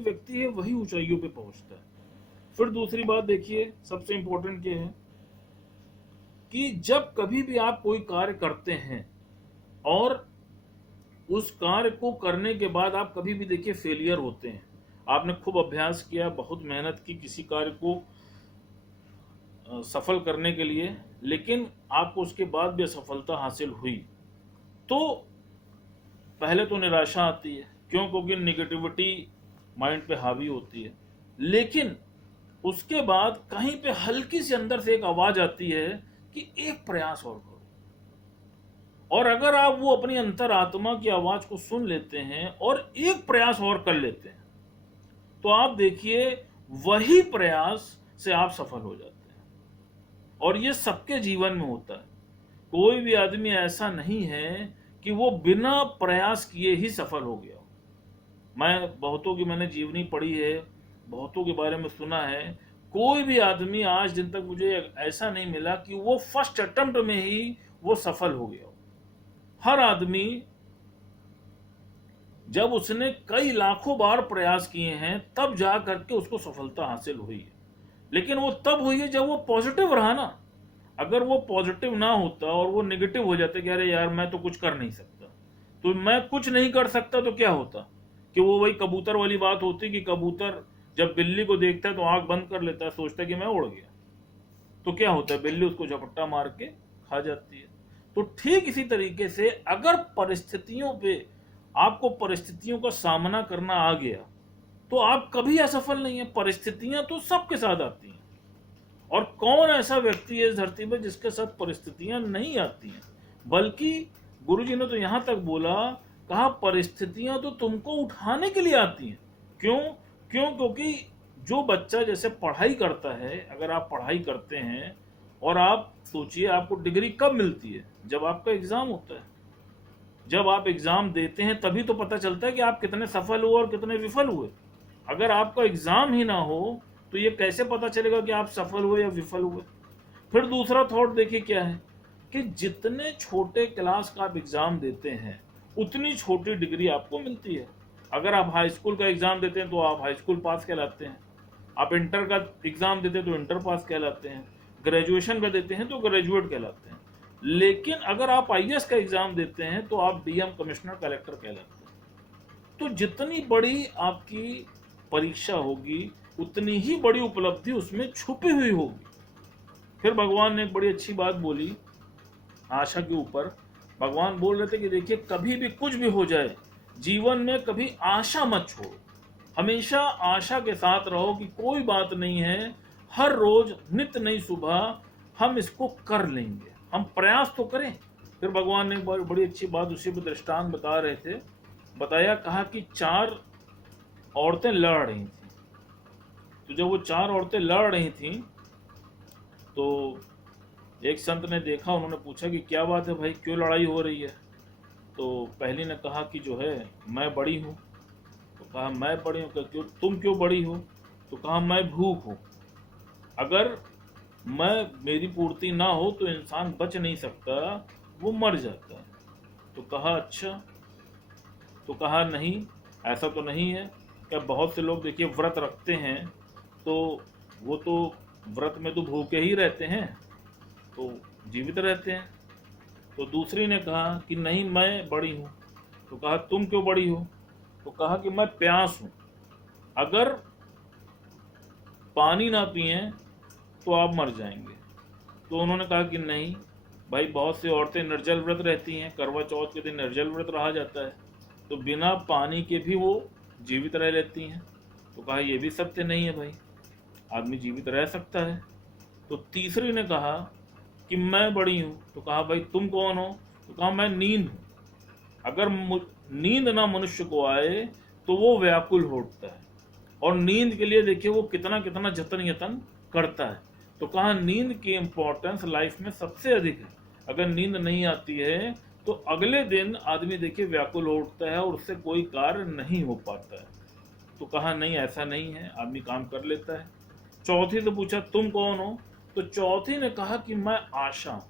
Positive व्यक्ति है वही ऊंचाइयों पे पहुंचता है। फिर दूसरी बात देखिए, सबसे इंपॉर्टेंट क्या है कि जब कभी भी आप कोई कार्य करते हैं और उस कार्य को करने के बाद आप कभी भी देखिए फेलियर होते हैं, आपने खूब अभ्यास किया, बहुत मेहनत की किसी कार्य को सफल करने के लिए, लेकिन आपको उसके बाद भी असफलता हासिल हुई, तो पहले तो निराशा आती है। क्यों? क्योंकि निगेटिविटी माइंड पे हावी होती है। लेकिन उसके बाद कहीं पे हल्की सी अंदर से एक आवाज आती है कि एक प्रयास और करो। और अगर आप वो अपनी अंतरात्मा की आवाज को सुन लेते हैं और एक प्रयास और कर लेते हैं, तो आप देखिए वही प्रयास से आप सफल हो जाते हैं। और ये सबके जीवन में होता है। कोई भी आदमी ऐसा नहीं है कि वो बिना प्रयास किए ही सफल हो गया। मैं बहुतों की मैंने जीवनी पढ़ी है, बहुतों के बारे में सुना है, कोई भी आदमी आज दिन तक मुझे ऐसा नहीं मिला कि वो फर्स्ट अटेम्प्ट में ही वो सफल हो गया। हर आदमी जब उसने कई लाखों बार प्रयास किए हैं तब जा करके उसको सफलता हासिल हुई है। लेकिन वो तब हुई है जब वो पॉजिटिव रहा ना। अगर वो पॉजिटिव ना होता और वो नेगेटिव हो जाते कि अरे यार मैं तो कुछ कर नहीं सकता, तो मैं कुछ नहीं कर सकता, तो क्या होता कि वो वही कबूतर वाली बात होती कि कबूतर जब बिल्ली को देखता है तो आंख बंद कर लेता है, सोचता है कि मैं उड़ गया। तो क्या होता है, बिल्ली उसको झपट्टा मार के खा जाती है। तो ठीक इसी तरीके से अगर परिस्थितियों पे आपको परिस्थितियों का सामना करना आ गया तो आप कभी असफल नहीं है। परिस्थितियां तो सबके साथ आती हैं, और कौन ऐसा व्यक्ति है इस धरती पर जिसके साथ परिस्थितियां नहीं आती हैं। बल्कि गुरुजी ने तो यहां तक बोला, कहा परिस्थितियां तो तुमको उठाने के लिए आती हैं। क्यों? क्योंकि जो बच्चा जैसे पढ़ाई करता है, अगर आप पढ़ाई करते हैं और आप सोचिए आपको डिग्री कब मिलती है? जब आपका एग्जाम होता है। जब आप एग्जाम देते हैं तभी तो पता चलता है कि आप कितने सफल हुए और कितने विफल हुए। अगर आपका एग्जाम ही ना हो तो ये कैसे पता चलेगा कि आप सफल हुए या विफल हुए? फिर दूसरा थॉट देखिए क्या है कि जितने छोटे क्लास का आप एग्जाम देते हैं उतनी छोटी डिग्री आपको मिलती है। अगर आप हाई स्कूल का एग्जाम देते हैं तो आप हाई स्कूल पास कहलाते हैं, आप इंटर का एग्जाम देते हैं तो इंटर पास कहलाते हैं, ग्रेजुएशन का देते हैं तो ग्रेजुएट कहलाते हैं। लेकिन अगर आप आईएएस का एग्जाम देते हैं तो आप डीएम, कमिश्नर, कलेक्टर कहलाते हैं। तो जितनी बड़ी आपकी परीक्षा होगी उतनी ही बड़ी उपलब्धि उसमें छुपी हुई होगी। फिर भगवान ने एक बड़ी अच्छी बात बोली आशा के ऊपर। भगवान बोल रहे थे कि देखिए कभी भी कुछ भी हो जाए जीवन में कभी आशा मत छोड़ो, हमेशा आशा के साथ रहो कि कोई बात नहीं है, हर रोज नित्य नई सुबह हम इसको कर लेंगे, हम प्रयास तो करें। फिर भगवान ने बड़ी अच्छी बात उसी पर दृष्टांत बता रहे थे, बताया, कहा कि 4 औरतें लड़ रही थी। तो जब वो 4 औरतें लड़ रही थी तो एक संत ने देखा, उन्होंने पूछा कि क्या बात है भाई, क्यों लड़ाई हो रही है? तो पहली ने कहा कि जो है मैं बड़ी हूँ। तो कहा मैं बड़ी हूँ? क्यों, तुम क्यों बड़ी हो? तो कहा मैं भूख हूँ, अगर मेरी पूर्ति ना हो तो इंसान बच नहीं सकता, वो मर जाता है। तो कहा अच्छा। तो कहा नहीं, ऐसा तो नहीं है। क्या बहुत से लोग देखिए व्रत रखते हैं तो वो तो व्रत में तो भूखे ही रहते हैं, तो जीवित रहते हैं। तो दूसरी ने कहा कि नहीं मैं बड़ी हूँ। तो कहा तुम क्यों बड़ी हो? तो कहा कि मैं प्यास हूँ, अगर पानी ना पिए तो आप मर जाएंगे। तो उन्होंने कहा कि नहीं भाई, बहुत सी औरतें निर्जल व्रत रहती हैं, करवा चौथ के दिन निर्जल व्रत रहा जाता है, तो बिना पानी के भी वो जीवित रह लेती हैं। तो कहा ये भी सत्य नहीं है भाई, आदमी जीवित रह सकता है। तो तीसरी ने कहा कि मैं बड़ी हूँ। तो कहा भाई तुम कौन हो? तो कहा मैं नींद हूँ, अगर नींद ना मनुष्य को आए तो वो व्याकुल होता है, और नींद के लिए देखिए वो कितना कितना जतन यतन करता है। तो कहा नींद की इंपॉर्टेंस लाइफ में सबसे अधिक है। अगर नींद नहीं आती है तो अगले दिन आदमी देखिए व्याकुल हो उठता है और उससे कोई कार्य नहीं हो पाता है। तो कहा नहीं ऐसा नहीं है, आदमी काम कर लेता है। चौथी से पूछा तुम कौन हो? तो चौथी ने कहा कि मैं आशा हूं,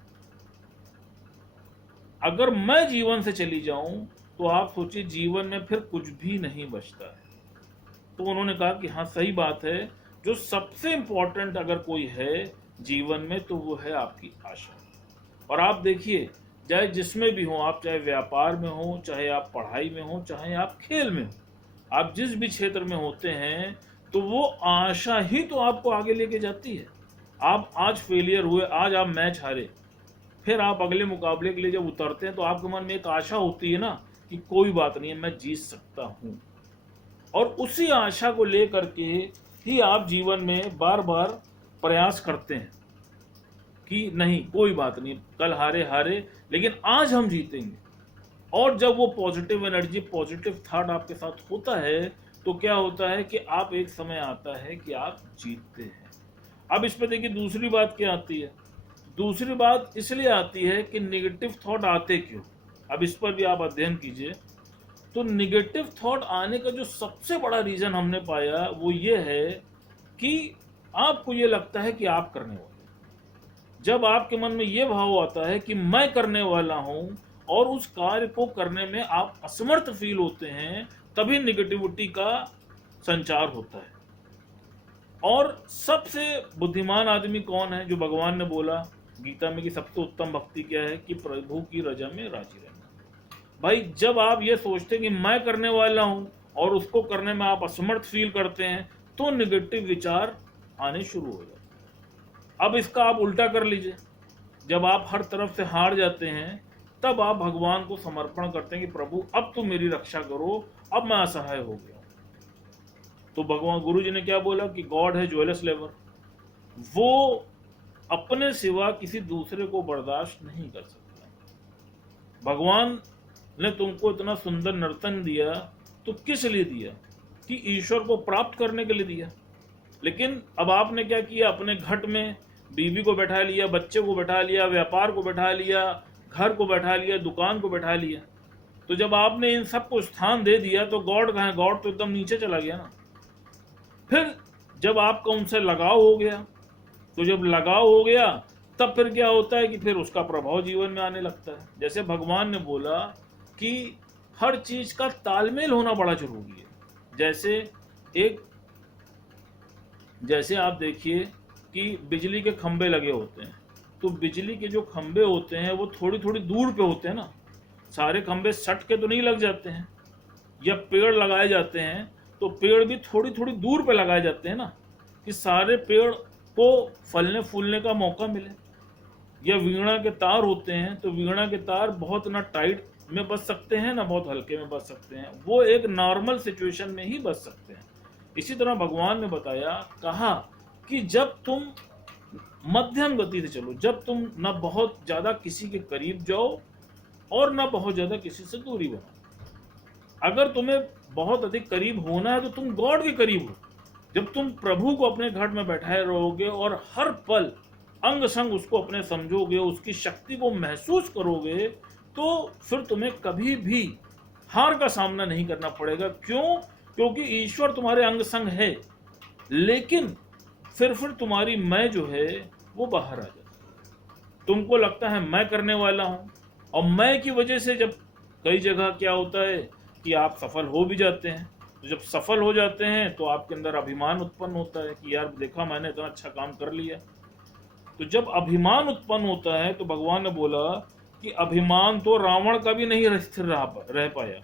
अगर मैं जीवन से चली जाऊं तो आप सोचिए जीवन में फिर कुछ भी नहीं बचता है। तो उन्होंने कहा कि हाँ सही बात है, जो सबसे इंपॉर्टेंट अगर कोई है जीवन में तो वो है आपकी आशा। और आप देखिए, चाहे जिसमें भी हो आप, चाहे व्यापार में हो, चाहे आप पढ़ाई में हो, चाहे आप खेल में हो, आप जिस भी क्षेत्र में होते हैं, तो वो आशा ही तो आपको आगे लेके जाती है। आप आज फेलियर हुए, आज आप मैच हारे, फिर आप अगले मुकाबले के लिए जब उतरते हैं तो आपके मन में एक आशा होती है ना कि कोई बात नहीं है, मैं जीत सकता हूं। और उसी आशा को लेकर के ही आप जीवन में बार बार प्रयास करते हैं कि नहीं कोई बात नहीं, कल हारे हारे लेकिन आज हम जीतेंगे। और जब वो पॉजिटिव एनर्जी, पॉजिटिव थॉट आपके साथ होता है तो क्या होता है कि आप एक समय आता है कि आप जीतते हैं। अब इस पर देखिए दूसरी बात क्या आती है। दूसरी बात इसलिए आती है कि नेगेटिव थॉट आते क्यों, अब इस पर भी आप अध्ययन कीजिए। तो नेगेटिव थॉट आने का जो सबसे बड़ा रीजन हमने पाया वो ये है कि आपको ये लगता है कि आप करने वाले। जब आपके मन में ये भाव आता है कि मैं करने वाला हूं और उस कार्य को करने में आप असमर्थ फील होते हैं, तभी नेगेटिविटी का संचार होता है। और सबसे बुद्धिमान आदमी कौन है? जो भगवान ने बोला गीता में कि सबसे उत्तम भक्ति क्या है, कि प्रभु की रजा में राजी रहना। भाई जब आप ये सोचते हैं कि मैं करने वाला हूं और उसको करने में आप असमर्थ फील करते हैं, तो नेगेटिव विचार आने शुरू हो जाते हैं। अब इसका आप उल्टा कर लीजिए, जब आप हर तरफ से हार जाते हैं तब आप भगवान को समर्पण करते हैं कि प्रभु अब तुम मेरी रक्षा करो, अब मैं असहाय हो गया। तो भगवान गुरु जी ने क्या बोला कि गॉड है ज्वेलस लेवर, वो अपने सिवा किसी दूसरे को बर्दाश्त नहीं कर सकता। भगवान ने तुमको इतना सुंदर नर्तन दिया तो किस लिए दिया? कि ईश्वर को प्राप्त करने के लिए दिया। लेकिन अब आपने क्या किया? अपने घट में बीवी को बैठा लिया, बच्चे को बैठा लिया, व्यापार को बैठा लिया, घर को बैठा लिया, दुकान को बैठा लिया। तो जब आपने इन सबको स्थान दे दिया तो गॉड कहाँ है? गॉड तो एकदम नीचे चला गया ना। फिर जब आपका उनसे लगाव हो गया, तो जब लगाव हो गया तब फिर क्या होता है कि फिर उसका प्रभाव जीवन में आने लगता है। जैसे भगवान ने बोला कि हर चीज का तालमेल होना बड़ा जरूरी है। जैसे आप देखिए कि बिजली के खंभे लगे होते हैं, तो बिजली के जो खंभे होते हैं वो थोड़ी थोड़ी दूर पे होते हैं ना, सारे खंभे सट के तो नहीं लग जाते हैं। या पेड़ लगाए जाते हैं तो पेड़ भी थोड़ी थोड़ी दूर पे लगाए जाते हैं ना, कि सारे पेड़ को फलने फूलने का मौका मिले। या वीणा के तार होते हैं तो वीणा के तार बहुत ना टाइट में बच सकते हैं ना बहुत हल्के में बच सकते हैं, वो एक नॉर्मल सिचुएशन में ही बच सकते हैं। इसी तरह भगवान ने बताया, कहा कि जब तुम मध्यम गति से चलो, जब तुम न बहुत ज्यादा किसी के करीब जाओ और न बहुत ज्यादा किसी से दूरी बनाओ। अगर तुम्हें बहुत अधिक करीब होना है तो तुम गॉड के करीब हो। जब तुम प्रभु को अपने घट में बैठाए रहोगे और हर पल अंग संग उसको अपने समझोगे, उसकी शक्ति को महसूस करोगे, तो फिर तुम्हें कभी भी हार का सामना नहीं करना पड़ेगा। क्यों? क्योंकि ईश्वर तुम्हारे अंग संग है, लेकिन फिर तुम्हारी मैं जो है वो बाहर आ जाती है। तुमको लगता है मैं करने वाला हूं, और मैं की वजह से जब कई जगह क्या होता है कि आप सफल हो भी जाते हैं, तो जब सफल हो जाते हैं तो आपके अंदर अभिमान उत्पन्न होता है कि यार देखा मैंने इतना अच्छा काम कर लिया। तो जब अभिमान उत्पन्न होता है तो भगवान ने बोला कि अभिमान तो रावण का भी नहीं स्थिर रह पाया,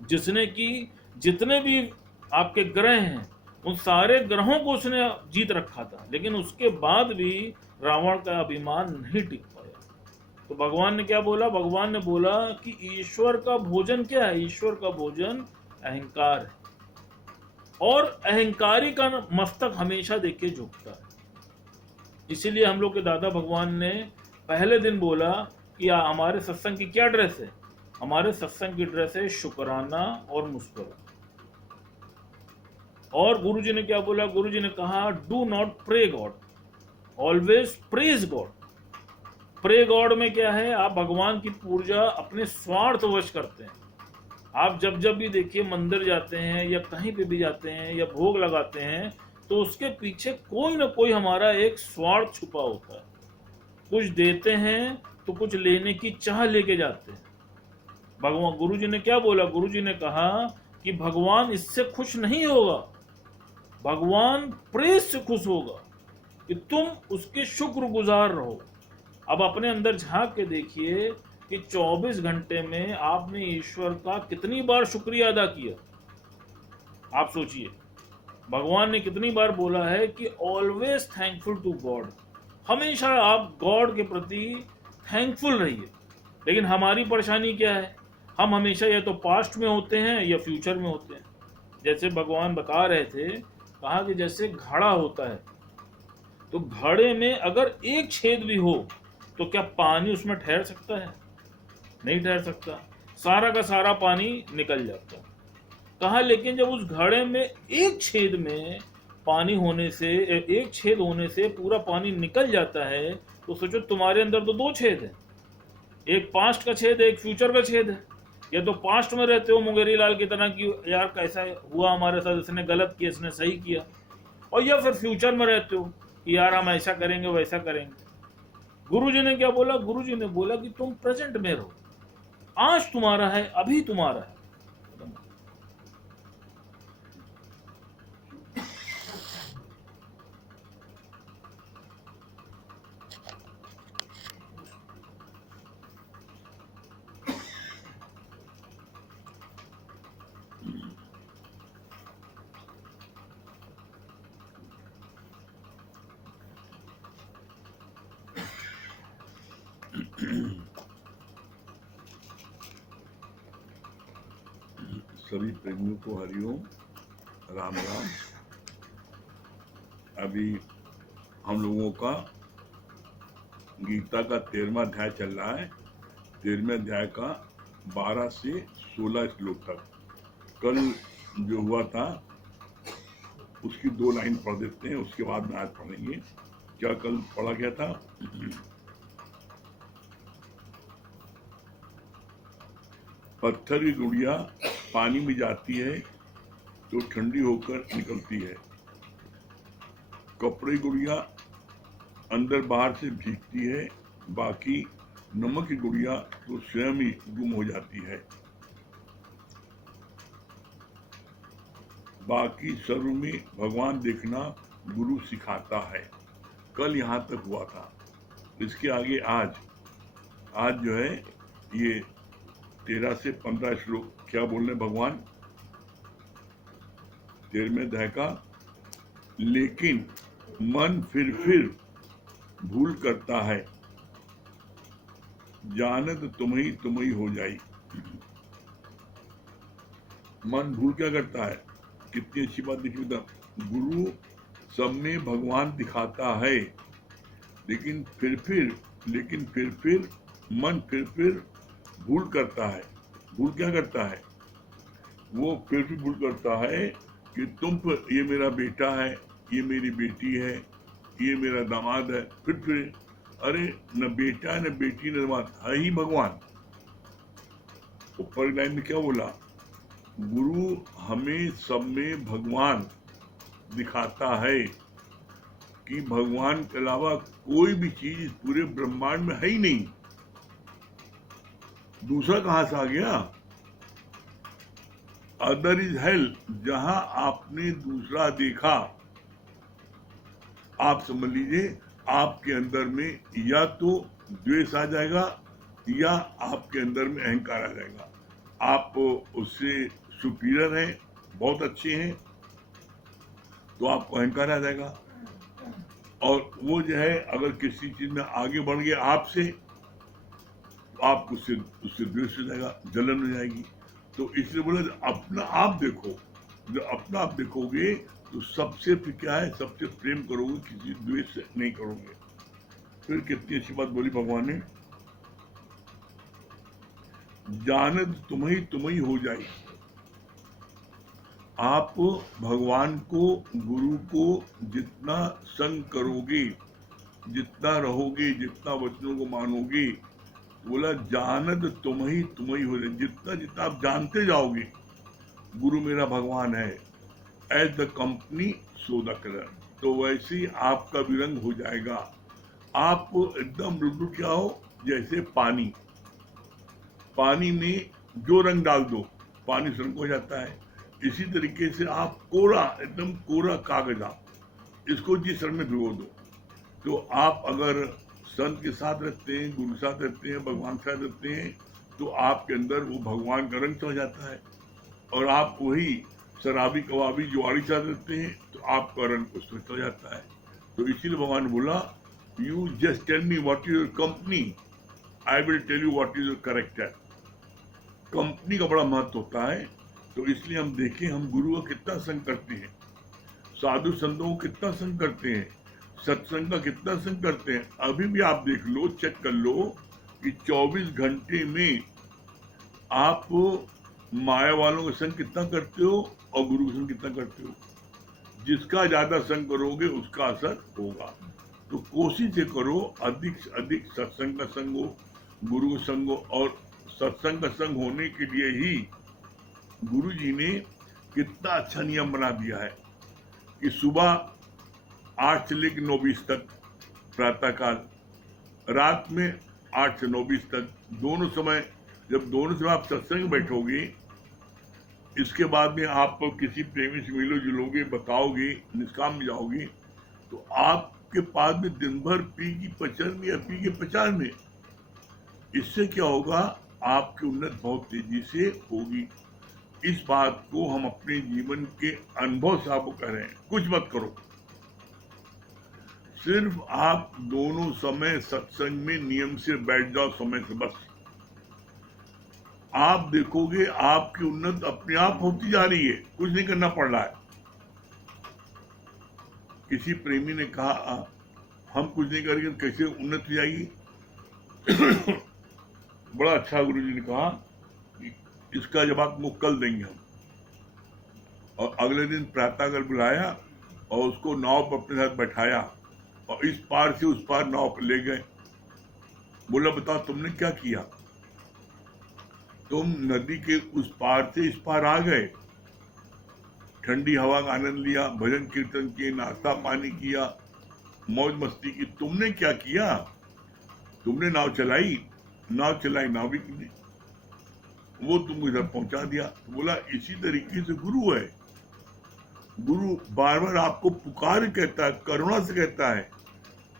जिसने कि जितने भी आपके ग्रह हैं उन सारे ग्रहों को उसने जीत रखा था, लेकिन उसके बाद भी रावण का अभिमान नहीं टिक पाया। तो भगवान ने क्या बोला? भगवान ने बोला कि ईश्वर का भोजन क्या है? ईश्वर का भोजन अहंकार है, और अहंकारी का मस्तक हमेशा देखिए झुकता है। इसीलिए हम लोग के दादा भगवान ने पहले दिन बोला कि हमारे सत्संग की क्या ड्रेस है? हमारे सत्संग की ड्रेस है शुक्राना और मुस्कुराना। और गुरुजी ने क्या बोला? गुरुजी ने कहा do not pray god, always praise god. Pray god में क्या है? आप भगवान की पूजा अपने स्वार्थवश करते हैं। आप जब भी देखिए मंदिर जाते हैं या कहीं पे भी जाते हैं या भोग लगाते हैं, तो उसके पीछे कोई ना कोई हमारा एक स्वार्थ छुपा होता है। कुछ देते हैं तो कुछ लेने की चाह लेके जाते हैं। भगवान गुरुजी ने क्या बोला? गुरुजी ने कहा कि कि भगवान इससे खुश नहीं होगा, भगवान प्रेज से खुश होगा कि तुम उसके शुक्रगुजार रहो। अब अपने अंदर झांक के देखिए कि 24 घंटे में आपने ईश्वर का कितनी बार शुक्रिया अदा किया। आप सोचिए, भगवान ने कितनी बार बोला है कि ऑलवेज थैंकफुल टू गॉड, हमेशा आप गॉड के प्रति थैंकफुल रहिए। लेकिन हमारी परेशानी क्या है, हम हमेशा या तो पास्ट में होते हैं या फ्यूचर में होते हैं। जैसे भगवान बता रहे थे, कहा कि जैसे घड़ा होता है, तो घड़े में अगर एक छेद भी हो तो क्या पानी उसमें ठहर सकता है? नहीं ठहर सकता, सारा का सारा पानी निकल जाता। कहा लेकिन जब उस घड़े में एक छेद में पानी होने से, एक छेद होने से पूरा पानी निकल जाता है, तो सोचो तुम्हारे अंदर तो दो छेद हैं, एक पास्ट का छेद है, एक फ्यूचर का छेद है। या तो पास्ट में रहते हो मुंगेरी लाल की तरह कि यार कैसा हुआ हमारे साथ, इसने गलत किया, इसने सही किया, और या फिर फ्यूचर में रहते हो कि यार हम ऐसा करेंगे वैसा करेंगे। गुरुजी ने क्या बोला? गुरुजी ने बोला कि तुम प्रेजेंट में रहो, आज तुम्हारा है, अभी तुम्हारा है। सभी प्रेमियों को हरिओम, राम राम। अभी हम लोगों का गीता का 13वां अध्याय चल रहा है। 13वें अध्याय का 12 से 16 श्लोक तक। कल जो हुआ था उसकी 2 लाइन पढ़ देते हैं, उसके बाद में आज पढ़ेंगे। क्या कल पढ़ा गया था? पत्थर की गुड़िया पानी में जाती है तो ठंडी होकर निकलती है, कपड़े की गुड़िया अंदर बाहर से भीगती है, बाकी नमक की गुड़िया तो स्वयं ही गुम हो जाती है। बाकी सर्व में भगवान देखना गुरु सिखाता है। कल यहाँ तक हुआ था। इसके आगे आज जो है ये 13 से 15 श्लोक क्या बोल रहे भगवान 13वें अध्याय का। लेकिन मन फिर भूल करता है, जानत तुम ही हो जाई। मन भूल क्या करता है? कितनी अच्छी बात दिखी। गुरु सब में भगवान दिखाता है, लेकिन फिर मन फिर भूल करता है। भूल क्या करता है? वो फिर भी भूल करता है कि ये मेरा बेटा है, ये मेरी बेटी है, ये मेरा दामाद है। फिर अरे न बेटा है, न बेटी, न दामाद, है ही भगवान। ऊपर लाइन में क्या बोला? गुरु हमें सब में भगवान दिखाता है कि भगवान के अलावा कोई भी चीज इस पूरे ब्रह्मांड में है ही नहीं। दूसरा कहां से आ गया? Other is hello. जहां आपने दूसरा देखा, आप समझ लीजिए आपके अंदर में या तो द्वेष आ जाएगा या आपके अंदर में अहंकार आ जाएगा। आप उससे सुपीरियर हैं, बहुत अच्छे हैं, तो आपको अहंकार आ जाएगा। और वो जो है अगर किसी चीज में आगे बढ़ गया आपसे, तो आपको उससे द्वेष हो जाएगा, जलन हो जाएगी। तो इसलिए बोला अपना आप देखो। जब अपना आप देखोगे तो सबसे फिर क्या है, सबसे प्रेम करोगे, किसी द्वेष से नहीं करोगे। फिर कितनी अच्छी बात बोली भगवान ने, जानत तुम ही हो जाए। आप भगवान को, गुरु को जितना संग करोगे, जितना रहोगे, जितना वचनों को मानोगे, बोला जानत तुम ही हो जाए। जितना आप जानते जाओगे गुरु मेरा भगवान है, as the company so the colour, तो वैसे ही आपका भी रंग हो जाएगा। आप एकदम मृदु क्या हो, जैसे पानी में जो रंग डाल दो पानी से रंग हो जाता है। इसी तरीके से आप कोरा, एकदम कोरा कागज आप इसको जिस रंग में भिगो दो, तो आप अगर संत के साथ रहते हैं, गुरु के साथ रहते हैं, भगवान के साथ रहते हैं, तो आपके अंदर वो भगवान का रंग चढ़ जाता है। और आप वही शराबी कबाबी जुआरी साथ रहते हैं तो आपका रंग उसमें चढ़ जाता है। तो इसीलिए भगवान ने बोला, you just tell me what is your company, I will tell you what is your character. Company का बड़ा महत्व होता है। तो इसलिए हम देखें हम गुरु का कितना संग करते हैं, साधु संतों को कितना संग करते हैं, सत्संग का कितना संग करते हैं। अभी भी आप देख लो, चेक कर लो कि 24 घंटे में आप माया वालों का संग कितना करते हो और गुरु का संग कितना करते हो। जिसका ज्यादा संग करोगे उसका असर होगा। तो कोशिश ये करो अधिक से अधिक सत्संग का संग हो, गुरु का संग हो। और सत्संग का संग होने के लिए ही गुरु जी ने कितना अच्छा नियम बना दिया है कि सुबह 8 से लेकर 9:20 तक प्रातःकाल, रात में 8 से 9:20 तक, दोनों समय। जब दोनों समय आप सत्संग में बैठोगे, इसके बाद में आप किसी प्रेमी से मिलो जुलोगे, बताओगे, निष्काम में जाओगे, तो आपके पास में दिन भर पी की पचन में या पी के पचान में। इससे क्या होगा, आपकी उन्नति बहुत तेजी से होगी। इस बात को हम अपने जीवन के अनुभव से आपको कह रहे हैं। कुछ मत करो, सिर्फ आप दोनों समय सत्संग में नियम से बैठ जाओ समय से, बस। आप देखोगे आपकी उन्नति अपने आप होती जा रही है, कुछ नहीं करना पड़ रहा है। किसी प्रेमी ने कहा हम कुछ नहीं करेंगे तो कैसे उन्नति हो जाएगी। बड़ा अच्छा गुरु जी ने कहा इसका जवाब आपको कल देंगे हम। और अगले दिन प्रातःकाल बुलाया और उसको नाव पर अपने साथ बैठाया और इस पार से उस पार नाव पर ले गए। बोला बताओ तुमने क्या किया। तुम नदी के उस पार से इस पार आ गए, ठंडी हवा का आनंद लिया, भजन कीर्तन किए, नाश्ता पानी किया, मौज मस्ती की। तुमने क्या किया, तुमने नाव चलाई नाविक ने, वो तुमको इधर पहुंचा दिया। तो बोला इसी तरीके से गुरु है। गुरु बार बार आपको पुकार कहता है, करुणा से कहता है,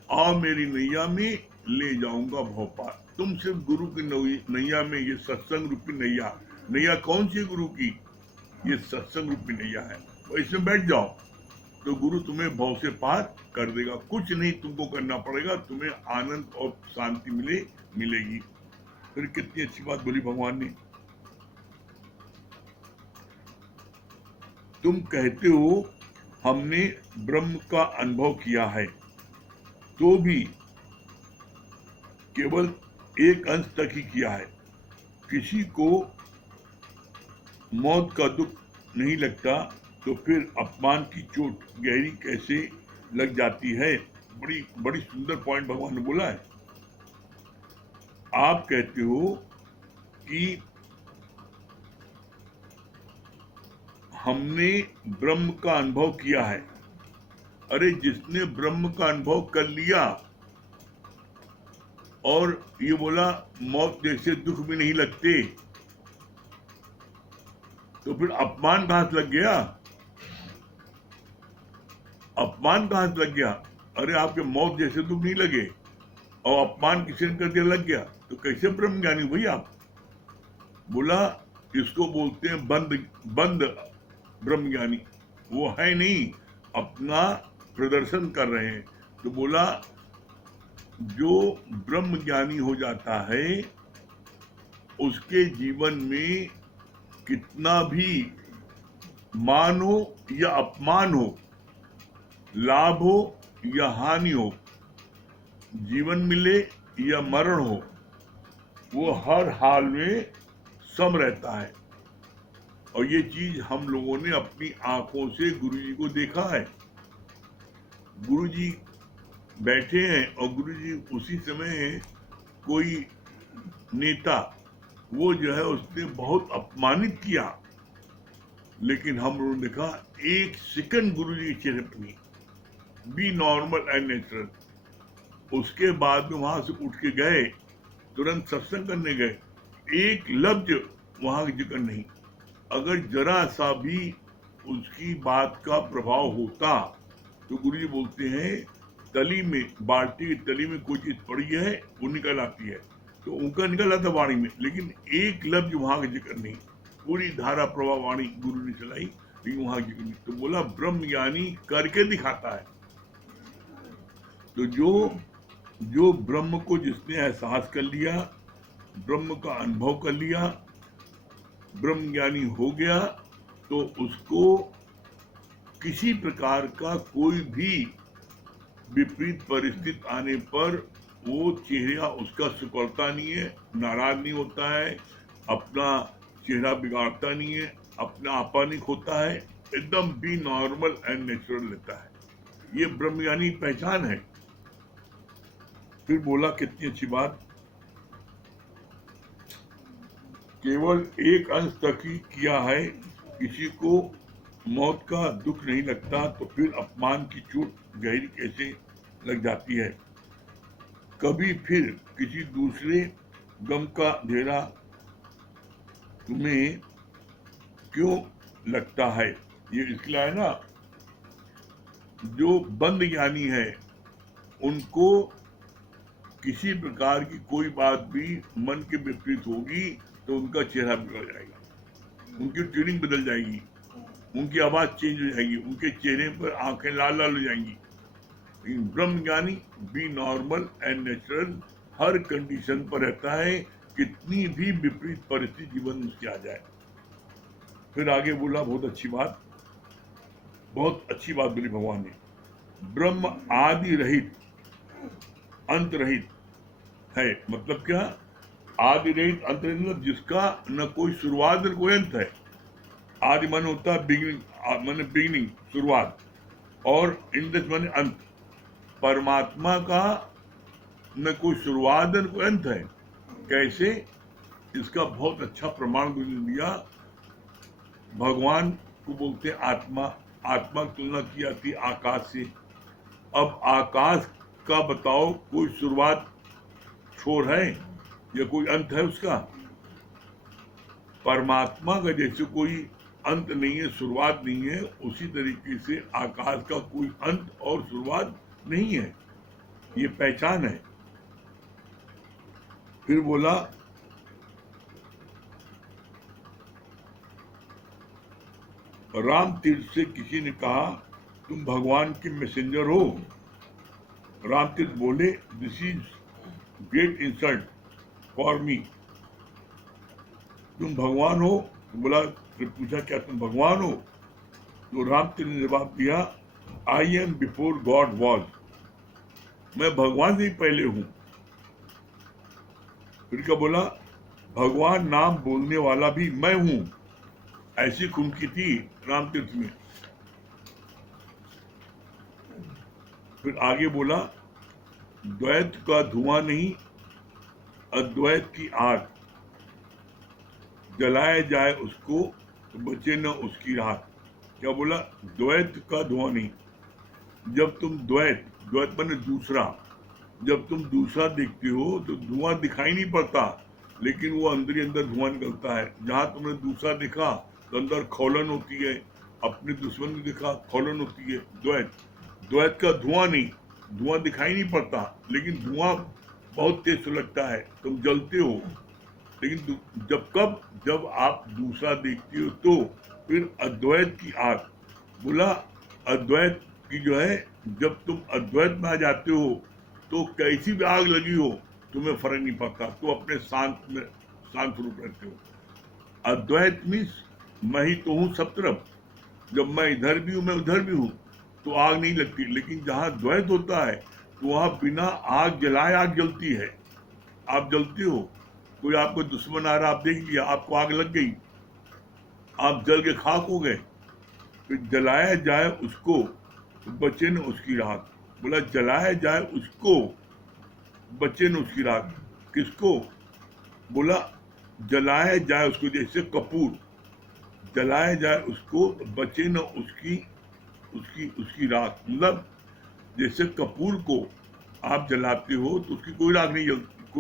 आओ मेरी नैया में ले जाऊंगा भोपाल। तुम सिर्फ गुरु की नैया में, ये सत्संग रूपी नैया कौन सी गुरु की, ये सत्संग रूपी नैया है, तो इसमें बैठ जाओ तो गुरु तुम्हें भव से पार कर देगा। कुछ नहीं तुमको करना पड़ेगा, तुम्हें आनंद और शांति मिलेगी। फिर कितनी अच्छी बात बोली भगवान ने। तुम कहते हो हमने ब्रह्म का अनुभव किया है, तो भी केवल एक अंश तक ही किया है। किसी को मौत का दुख नहीं लगता तो फिर अपमान की चोट गहरी कैसे लग जाती है। बड़ी बड़ी सुंदर पॉइंट भगवान ने बोला है। आप कहते हो कि हमने ब्रह्म का अनुभव किया है। अरे जिसने ब्रह्म का अनुभव कर लिया और ये बोला मौत जैसे दुख भी नहीं लगते, तो फिर अपमान कहां से लग गया, अपमान कहां से लग गया। अरे आपके मौत जैसे दुख नहीं लगे और अपमान किसी ने कर दिया लग गया, तो कैसे ब्रह्म ज्ञानी हुई आप। बोला इसको बोलते हैं बंद ब्रह्म ज्ञानी, वो है नहीं, अपना प्रदर्शन कर रहे हैं। तो बोला जो ब्रह्म ज्ञानी हो जाता है उसके जीवन में कितना भी मान हो या अपमान हो, लाभ हो या हानि हो, जीवन मिले या मरण हो, वो हर हाल में सम रहता है। और ये चीज हम लोगों ने अपनी आंखों से गुरुजी को देखा है। गुरुजी बैठे हैं और गुरुजी उसी समय कोई नेता वो जो है उसने बहुत अपमानित किया, लेकिन हम लोगों ने देखा एक सेकंड गुरुजी की चेहरे पर नहीं, बी नॉर्मल एंड नेचुरल। उसके बाद में वहां से उठ के गए, तुरंत सत्संग करने गए, एक लफ्ज वहां का जिक्र नहीं। अगर जरा सा भी उसकी बात का प्रभाव होता तो गुरु जी बोलते हैं तली में, बाल्टी की तली में कोई चीज पड़ी है वो निकल आती है, तो उनका निकल आता वाणी में, लेकिन एक लफ्ज वहां का जिक्र नहीं, पूरी धारा प्रवाह वाणी गुरु ने चलाई लेकिन वहां जिक्र नहीं। तो बोला ब्रह्म ज्ञानी करके दिखाता है। तो जो ब्रह्म को जिसने एहसास कर लिया, ब्रह्म का अनुभव कर लिया, ब्रह्म ज्ञानी हो गया, तो उसको किसी प्रकार का कोई भी विपरीत परिस्थिति आने पर वो चेहरा उसका सिकुड़ता नहीं है, नाराज नहीं होता है, अपना चेहरा बिगाड़ता नहीं है, अपना आपा नहीं खोता है, एकदम बी नॉर्मल एंड नेचुरल रहता है। ये ब्रह्मज्ञानी पहचान है। फिर बोला कितनी अच्छी बात, केवल एक अंश तक ही किया है, किसी को मौत का दुख नहीं लगता तो फिर अपमान की चोट गहरी कैसे लग जाती है। कभी फिर किसी दूसरे गम का घेरा तुम्हें क्यों लगता है। ये इसलिए है ना, जो बंद ज्ञानी है उनको किसी प्रकार की कोई बात भी मन के विपरीत होगी तो उनका चेहरा बिगड़ जाएगा, उनकी ट्यूनिंग बदल जाएगी, उनकी आवाज चेंज हो जाएगी, उनके चेहरे पर आंखें लाल लाल हो जाएंगी। लेकिन ब्रह्म ज्ञानी B normal and natural her condition पर रहता है, कितनी भी विपरीत परिस्थिति जीवन में उसकी आ जाए। फिर आगे बोला बहुत अच्छी बात, बहुत अच्छी बात बोली भगवान ने, ब्रह्म आदि रहित अंत रहित है। मतलब क्या, आदि रहित अंत रहित मतलब जिसका न कोई शुरुआत न कोई अंत है। आदि मन होता है बिगिनिंग, माने बिगिनिंग शुरुआत, और इंद्र माने अंत। परमात्मा का न कोई शुरुआत न कोई अंत है। कैसे, इसका बहुत अच्छा प्रमाण दिया। भगवान को बोलते हैं आत्मा, आत्मा की तुलना की जाती है आकाश से। अब आकाश का बताओ कोई शुरुआत छोर है या कोई अंत है उसका। परमात्मा का जैसे कोई अंत नहीं है, शुरुआत नहीं है, उसी तरीके से आकाश का कोई अंत और शुरुआत नहीं है। ये पहचान है। फिर बोला राम तीर्थ से किसी ने कहा तुम भगवान के मैसेंजर हो। राम तीर्थ बोले this is great insult for me. तुम भगवान हो? तो बोला, फिर पूछा क्या तुम भगवान हो? तो राम तीर्थ ने जवाब दिया I am before God was, मैं भगवान से ही पहले हूं। फिर क्या बोला, भगवान नाम बोलने वाला भी मैं हूं। ऐसी खुमकी थी राम तीर्थ में। फिर आगे बोला द्वैत का धुआं नहीं, अद्वैत की आग, जलाया जाए उसको तो बचे न उसकी रात। क्या बोला, द्वैत का धुआं नहीं। जब तुम द्वैत, द्वैत माने दूसरा, जब तुम दूसरा देखते हो तो धुआं दिखाई नहीं पड़ता, लेकिन वो अंदर ही अंदर धुआं निकलता है। जहां तुमने दूसरा देखा तो अंदर खौलन होती है, अपने दुश्मन को देखा खौलन होती है। द्वैत, द्वैत का धुआं नहीं, धुआं दिखाई नहीं पड़ता, लेकिन धुआं बहुत तेज सुलगता है, तुम जलते हो। लेकिन जब आप दूसरा देखते हो तो फिर अद्वैत की आग। बोला अद्वैत की जो है, जब तुम अद्वैत में आ जाते हो तो कैसी भी आग लगी हो तुम्हें फर्क नहीं पड़ता, तो अपने शांत रूप रहते हो। अद्वैत मीन्स मैं ही तो हूँ सब तरफ, जब मैं इधर भी हूँ मैं उधर भी हूँ तो आग नहीं लगती। लेकिन जहाँ द्वैत होता है तो वहाँ बिना आग जलाए आग जलती है, आप जलते हो। कोई आपको दुश्मन आ रहा, आप देख लिया, आपको आग लग गई, आप जल के खाक हो गए। फिर जलाया जाए उसको तो बचे न उसकी राख। बोला जलाया जाए उसको, बचे न उसकी राख। किसको? बोला जलाया जाए उसको, जैसे कपूर जलाया जाए उसको तो बचे न उसकी राख। मतलब जैसे कपूर को आप जलाते हो तो उसकी कोई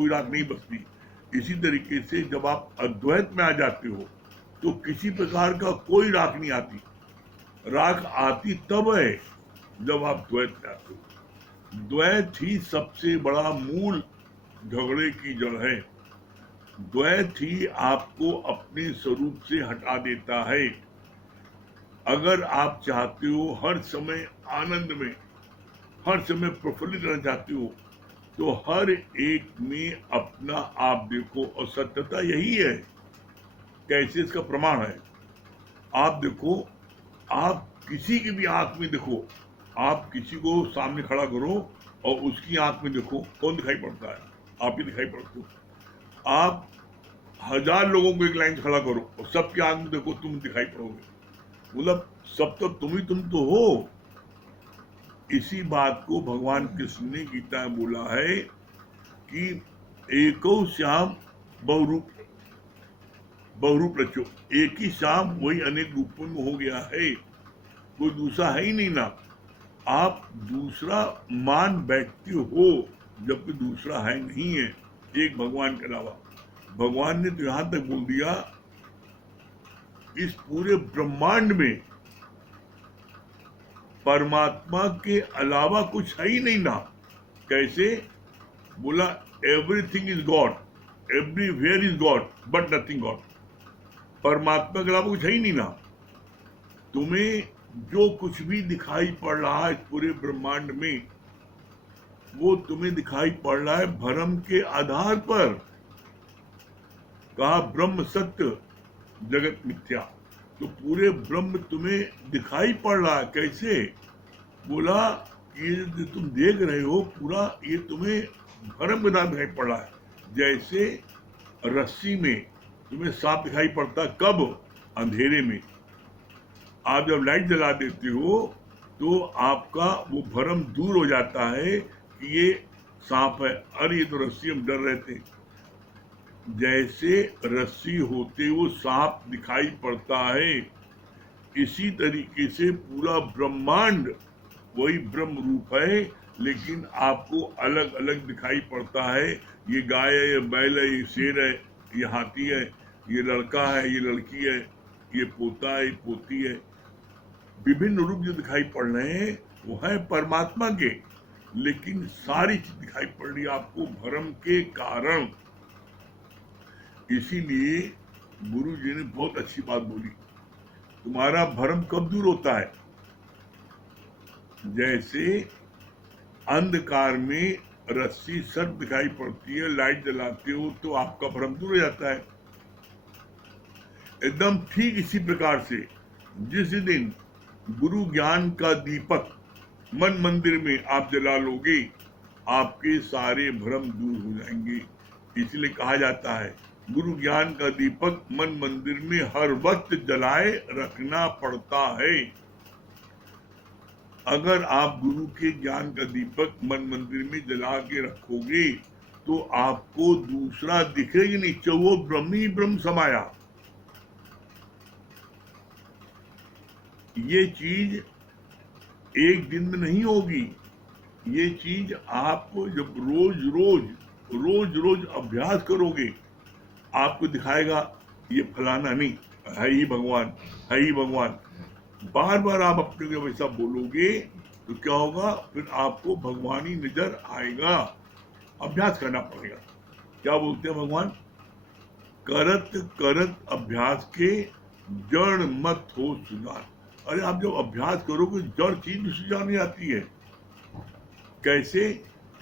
राख नहीं बचती। इसी तरीके से जब आप अद्वैत में आ जाते हो तो किसी प्रकार का कोई राख नहीं आती। राख आती तब है जब आप द्वैत में आते हो। द्वैत ही सबसे बड़ा मूल झगड़े की जड़ है। द्वैत ही आपको अपने स्वरूप से हटा देता है। अगर आप चाहते हो हर समय आनंद में, हर समय प्रफुल्लित रहना चाहते हो, तो हर एक में अपना आप देखो। और सत्यता यही है। कैसे इसका प्रमाण है? आप देखो, आप किसी की भी आंख में देखो, आप किसी को सामने खड़ा करो और उसकी आंख में देखो, कौन दिखाई पड़ता है? आप ही दिखाई पड़ते हो। आप 1000 लोगों को एक लाइन से खड़ा करो और सबकी आंख में देखो, तुम दिखाई पड़ोगे। मतलब सब तो तुम तो हो। इसी बात को भगवान कृष्ण ने गीता में बोला है कि एको श्याम बहुरूप रचो। एक ही श्याम वही अनेक रूपों में हो गया है, कोई दूसरा है ही नहीं ना। आप दूसरा मान बैठते हो जबकि दूसरा है नहीं है एक भगवान के अलावा। भगवान ने तो यहां तक बोल दिया, इस पूरे ब्रह्मांड में परमात्मा के अलावा कुछ है ही नहीं ना। कैसे? बोला everything is God, everywhere is God but nothing God. परमात्मा के अलावा कुछ है ही नहीं ना। तुम्हें जो कुछ भी दिखाई पड़ रहा है पूरे ब्रह्मांड में, वो तुम्हें दिखाई पड़ रहा है भ्रम के आधार पर। कहा ब्रह्म सत्य जगत मिथ्या। तो पूरे ब्रह्म तुम्हें दिखाई पड़ रहा है। कैसे? बोला ये जो तुम देख रहे हो पूरा, ये तुम्हें भ्रम के द्वारा दिखाई पड़ रहा है। जैसे रस्सी में तुम्हें सांप दिखाई पड़ता है, कब? अंधेरे में। आप जब लाइट जला देते हो तो आपका वो भ्रम दूर हो जाता है कि ये सांप है, अरे ये तो रस्सी, हम डर रहे थे। जैसे रस्सी होते वो सांप दिखाई पड़ता है, इसी तरीके से पूरा ब्रह्मांड वही ब्रह्म रूप है, लेकिन आपको अलग अलग दिखाई पड़ता है। ये गाय है, ये बैल है, ये शेर है, ये हाथी है, ये लड़का है, ये लड़की है, ये पोता है, ये पोती है। विभिन्न रूप जो दिखाई पड़ रहे हैं वो है परमात्मा के, लेकिन सारी चीज दिखाई पड़ रही है आपको भ्रम के कारण। इसीलिए गुरु जी ने बहुत अच्छी बात बोली, तुम्हारा भ्रम कब दूर होता है? जैसे अंधकार में रस्सी सर्प दिखाई पड़ती है, लाइट जलाते हो तो आपका भ्रम दूर हो जाता है। एकदम ठीक इसी प्रकार से जिस दिन गुरु ज्ञान का दीपक मन मंदिर में आप जला लोगे, आपके सारे भ्रम दूर हो जाएंगे। इसलिए कहा जाता है गुरु ज्ञान का दीपक मन मंदिर में हर वक्त जलाए रखना पड़ता है। अगर आप गुरु के ज्ञान का दीपक मन मंदिर में जला के रखोगे तो आपको दूसरा दिखेगा नहीं, वो ब्रह्म ही ब्रह्म समाया। ये चीज एक दिन में नहीं होगी। ये चीज आप जब रोज रोज अभ्यास करोगे, आपको दिखाएगा ये फलाना नहीं, है ही भगवान, है ही भगवान। बार बार आप अपने को वैसा बोलोगे तो क्या होगा? फिर आपको भगवान ही नजर आएगा। अभ्यास करना पड़ेगा। क्या बोलते हैं भगवान? करत करत अभ्यास के जड़ मत हो सुजान। अरे आप जब अभ्यास करोगे जड़ चीज भी सुजान आती है। कैसे?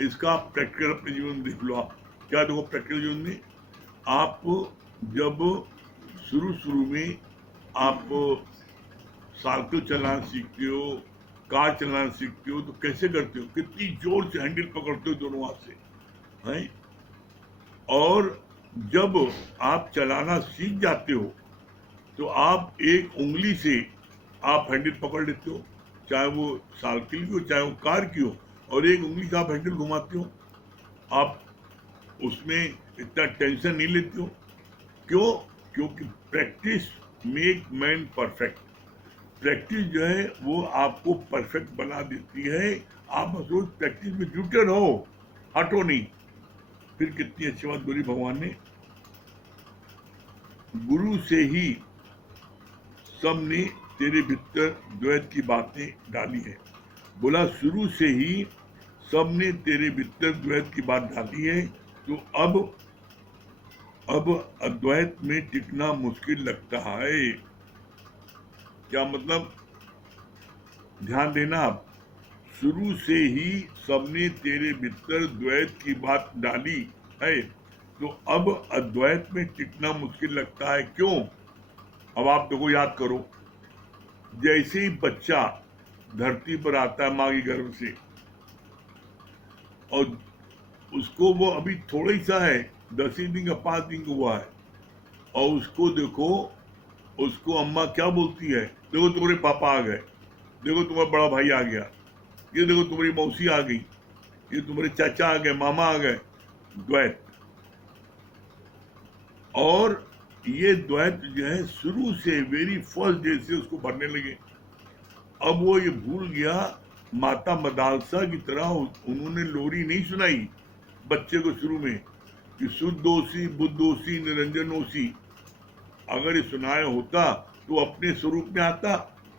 इसका आप प्रैक्टिकल अपने जीवन में देख लो। आप क्या देखो प्रैक्टिकल जीवन में? आप जब शुरू में आप साइकिल चलाना सीखते हो, कार चलाना सीखते हो, तो कैसे करते हो? कितनी जोर से हैंडल पकड़ते हो दोनों हाथ से, हैं? और जब आप चलाना सीख जाते हो तो आप एक उंगली से आप हैंडल पकड़ लेते हो, चाहे वो साइकिल की हो चाहे वो कार की हो, और एक उंगली से आप हैंडल घुमाते हो। आप उसमें इतना टेंशन नहीं लेते हो। क्यों? क्योंकि practice make man perfect. Practice जो है वो आपको परफेक्ट बना देती है। आप बस रोज प्रैक्टिस में जुटे रहो, हटो नहीं। फिर कितनी अच्छी बात बोली भगवान ने, गुरु से ही सबने तेरे भीतर द्वैत की बातें डाली है। बोला शुरू से ही सबने तेरे भीतर द्वैत की बात डाली है, तो अब अद्वैत में टिकना मुश्किल लगता है। क्या मतलब? ध्यान देना आप। शुरू से ही सबने तेरे भीतर द्वैत की बात डाली है, तो अब अद्वैत में टिकना मुश्किल लगता है। क्यों? अब आप देखो, याद करो, जैसे ही बच्चा धरती पर आता है माँ के गर्भ से, और उसको वो अभी थोड़ा ही सा है, 10 ही दिन का 5 दिन का हुआ है, और उसको देखो, उसको अम्मा क्या बोलती है? देखो तुम्हारे पापा आ गए, देखो तुम्हारा बड़ा भाई आ गया, ये देखो तुम्हारी मौसी आ गई, ये तुम्हारे चाचा आ गए, मामा आ गए। द्वैत। और ये द्वैत जो है शुरू से वेरी फर्स्ट डे से उसको भरने लगे। अब वो ये भूल गया, माता मदालसा की तरह उन्होंने लोरी नहीं सुनाई बच्चे को शुरू में कि शुद्धोसी बुद्धोसी निरंजनोसी। अगर ये सुनाया होता तो अपने स्वरूप में आता,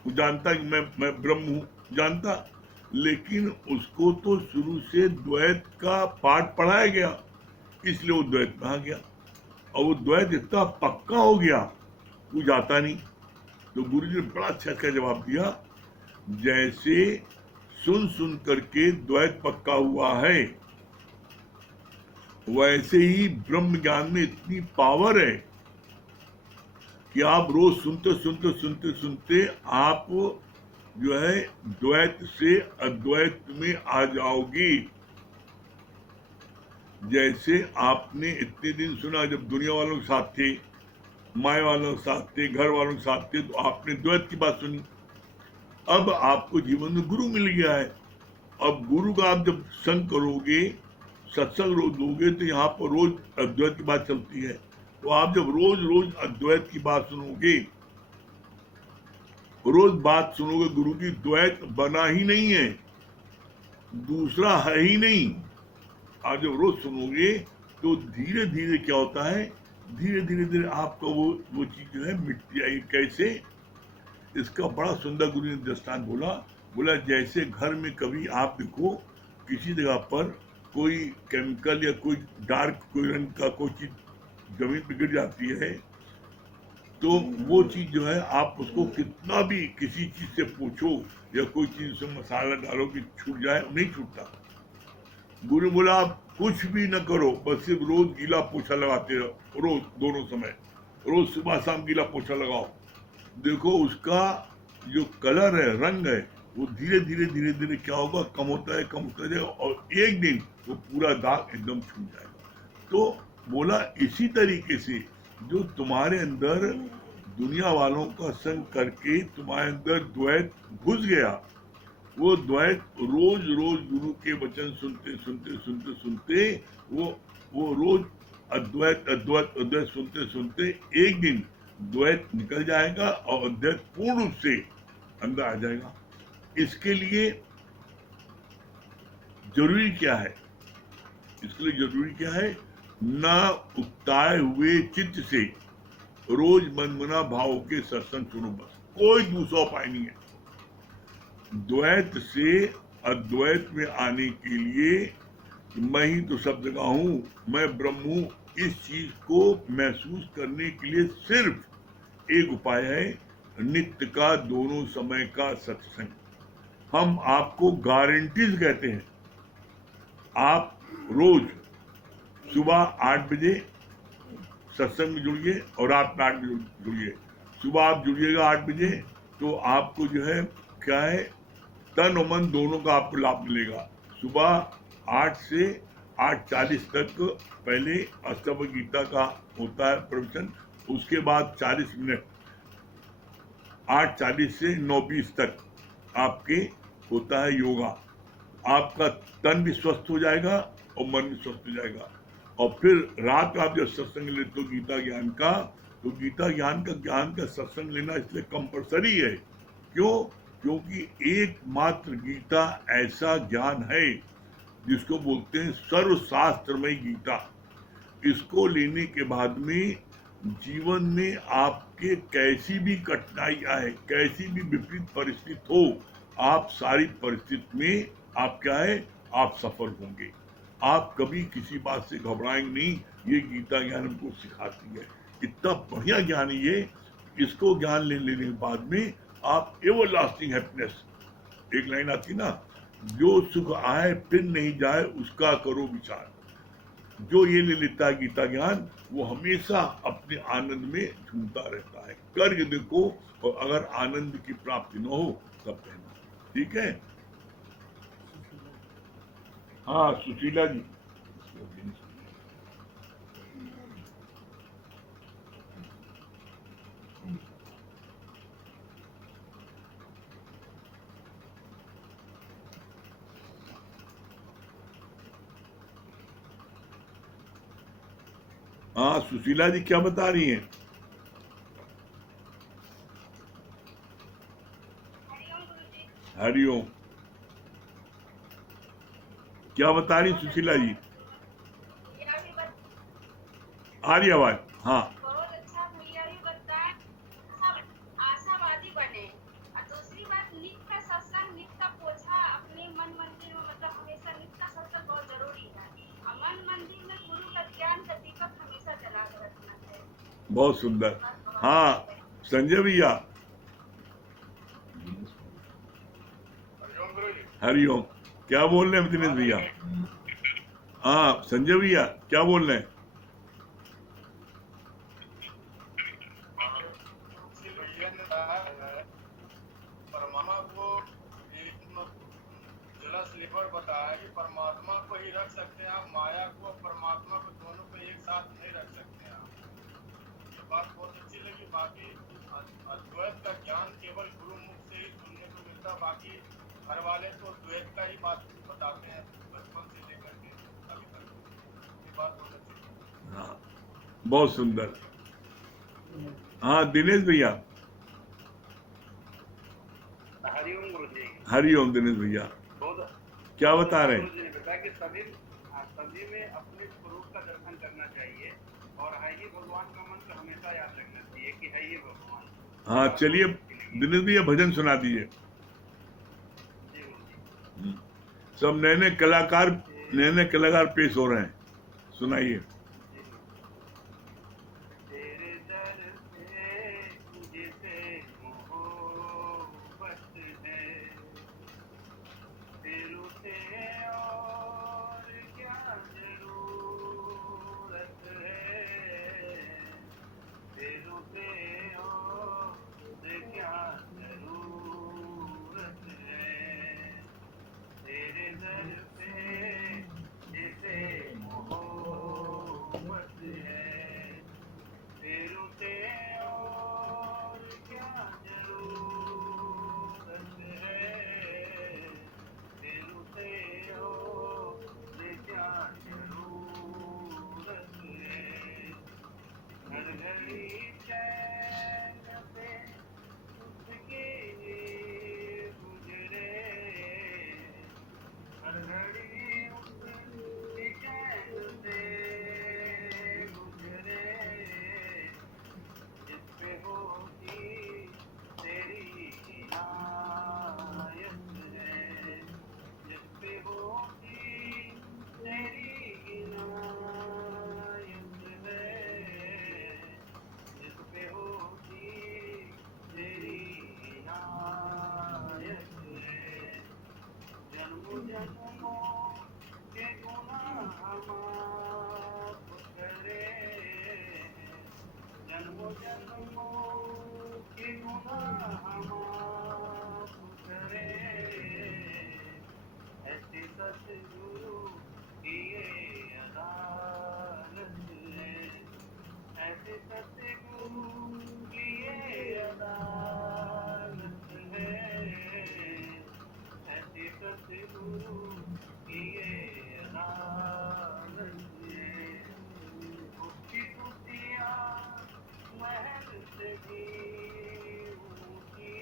वो जानता कि मैं ब्रह्म हूं, जानता। लेकिन उसको तो शुरू से द्वैत का पाठ पढ़ाया गया, इसलिए वो द्वैत में आ गया, और वो द्वैत इतना पक्का हो गया वो जाता नहीं। तो गुरु जी ने बड़ा अच्छा अच्छा जवाब दिया, जैसे सुन सुन करके द्वैत पक्का हुआ है, वैसे ही ब्रह्म ज्ञान में इतनी पावर है कि आप रोज सुनते सुनते सुनते सुनते आप जो है द्वैत से अद्वैत में आ जाओगी। जैसे आपने इतने दिन सुना, जब दुनिया वालों के साथ थे, माए वालों के साथ थे, घर वालों के साथ थे, तो आपने द्वैत की बात सुनी। अब आपको जीवन में गुरु मिल गया है। अब गुरु का आप जब संग करोगे, सत्संग रोज लोगे, तो यहाँ पर रोज अद्वैत की बात चलती है। तो आप जब रोज रोज अद्वैत की बात सुनोगे, रोज बात सुनोगे गुरु की, द्वैत बना ही नहीं है, दूसरा है ही नहीं। आप जब रोज सुनोगे तो धीरे धीरे क्या होता है, धीरे धीरे धीरे आपका वो चीज जो है मिटती आएगी। कैसे? इसका बड़ा सुंदर गुरु ने दृष्टांत बोला जैसे घर में कभी आप देखो किसी जगह पर कोई केमिकल या कोई डार्क कोई रंग का कोई चीज जमीन पर गिर जाती है, तो वो चीज जो है आप उसको कितना भी किसी चीज से पूछो या कोई चीज उसमें मसाला डालो कि छूट जाए, नहीं छूटता। गुरु बोला आप कुछ भी न करो, बस सिर्फ रोज गीला पोछा लगाते रहो, रोज दोनों समय, रोज सुबह शाम गीला पोछा लगाओ। देखो उसका जो कलर है, रंग है, वो धीरे धीरे धीरे धीरे क्या होगा, कम होता जाएगा, और एक दिन वो पूरा दाग एकदम छूट जाएगा। तो बोला इसी तरीके से जो तुम्हारे अंदर दुनिया वालों का संग करके तुम्हारे अंदर द्वैत घुस गया, वो द्वैत रोज रोज गुरु के वचन सुनते सुनते सुनते सुनते वो रोज अद्वैत अद्वैत अद्वैत सुनते सुनते एक दिन द्वैत निकल जाएगा और अद्वैत पूर्ण रूप से अंदर आ जाएगा। इसके लिए जरूरी क्या है? इसके लिए जरूरी क्या है? न उकताए हुए चित्त से रोज मनमना भाव के सत्संग सुनो, बस कोई दूसरा उपाय नहीं है। द्वैत से अद्वैत में आने के लिए मैं ही तो सब जगह हूं, मैं ब्रह्म हूं, इस चीज को महसूस करने के लिए सिर्फ एक उपाय है, नित्य का दोनों समय का सत्संग। हम आपको गारंटीज कहते हैं। आप रोज सुबह 8 बजे सत्संग में जुड़िए और रात में 8 बजे जुड़िए। सुबह आप जुड़िएगा 8 बजे तो आपको जो है क्या है, तन और मन दोनों का आपको लाभ मिलेगा। सुबह 8 से 8:40 तक पहले अष्टवक्र गीता का होता है प्रवचन, उसके बाद 40 मिनट 8:40 से 9:20 तक आपके होता है योगा। आपका तन भी स्वस्थ हो जाएगा और मन भी स्वस्थ हो जाएगा। और फिर रात में आप जब सत्संग लेते हो गीता ज्ञान का, तो गीता ज्ञान का सत्संग लेना इसलिए कंपलसरी है। क्यों? क्योंकि एकमात्र गीता ऐसा ज्ञान है जिसको बोलते हैं सर्वशास्त्रमय गीता। इसको लेने के बाद में जीवन में आप कि कैसी भी कठिनाई आए, कैसी भी विपरीत परिस्थिति हो, आप सारी परिस्थिति में आप क्या है, आप सफल होंगे। आप कभी किसी बात से घबराएंगे नहीं, ये गीता ज्ञान हमको सिखाती है। इतना बढ़िया ज्ञान है ये, इसको ज्ञान लेने के बाद में आप एवर लास्टिंग हैप्पीनेस, एक लाइन आती ना, जो सुख आए फिर नहीं जाए उसका करो विचार। जो ये ले लेता है गीता ज्ञान, वो हमेशा अपने आनंद में झूमता रहता है। करके देखो, और अगर आनंद की प्राप्ति न हो तब कहना। ठीक है। हाँ सुशीला जी। हाँ सुशीला जी क्या बता रही हैं? हरिओम। क्या बता रही सुशीला जी? आ रही आवाज? हाँ बहुत अच्छा भैया भी बताए, सब आशावादी बने। और दूसरी बात, नित्य का सत्संग, नित्य का पोछा अपने मन मंदिर में, मतलब हमेशा नित्य का सत्संग बहुत जरूरी है। और मन मंदिर में गुरु का ज्ञान का दीपक हमेशा जला कर रखना चाहिए। बहुत सुंदर। हाँ संजय भैया। हरिओम। क्या बोल रहे हैं दिनेश भैया? हाँ संजय भैया क्या बोल रहे हैं? भैया ने कहा है, परमात्मा को एक जलस स्लीपर बताया कि परमात्मा को ही रख सकते हैं आप, माया को और परमात्मा को दोनों को एक साथ नहीं रख सकते आप। ये बात बहुत अच्छी लगी। बाकी अद्वैत का ज्ञान केवल गुरु मुख से ही सुनने को मिलता, बाकी घर वाले तो द्वैत का ही बात बताते हैं बचपन से लेकर के अभी तक। ये बात बहुत अच्छी लगी। हाँ बहुत सुंदर। हाँ दिनेश भैया। हरिओम गुरु जी। हरिओम दिनेश भैया बहुत क्या बता रहे गुरु हैं? जी ने बताया कि सभी में अपने स्वरूप का दर्शन करना चाहिए और है ही भगवान का मंत्र हमेशा याद रखना चाहिए कि है ही भगवान। हाँ चलिए दिनेश भैया भजन सुना दीजिए। जी गुरु जी। सब नए नए कलाकार पेश हो रहे हैं, सुनाइए। तेरे दर से जिसे मोहब्बत है, तेरू से और क्या जरूरत है, तेरू से और क्या जरूरत है, तेरे दर पे जिसे मोहब्बत है, तेरू से और क्या जरूरत है, तेरू से और क्या जरूरत है, हर घड़ी चैन से उसकी गुजरे, हर घड़ी उसकी चैन से गुजरे, जिस पे होती तेरी इनायत है, जिस पे होती तेरी इनायत है, जिस पे होती तेरी इनायत है, जन्मों जन्मों के गुनाह माफ करे, जन्मों जन्मों के गुनाह माफ करे, ऐसे सतगुरु की ये अदालत है, ऐसे सतगुरु की ये अदालत है, ऐसे सतगुरु की ये अदालत है, उसकी कुतिया महल से भी ऊंची,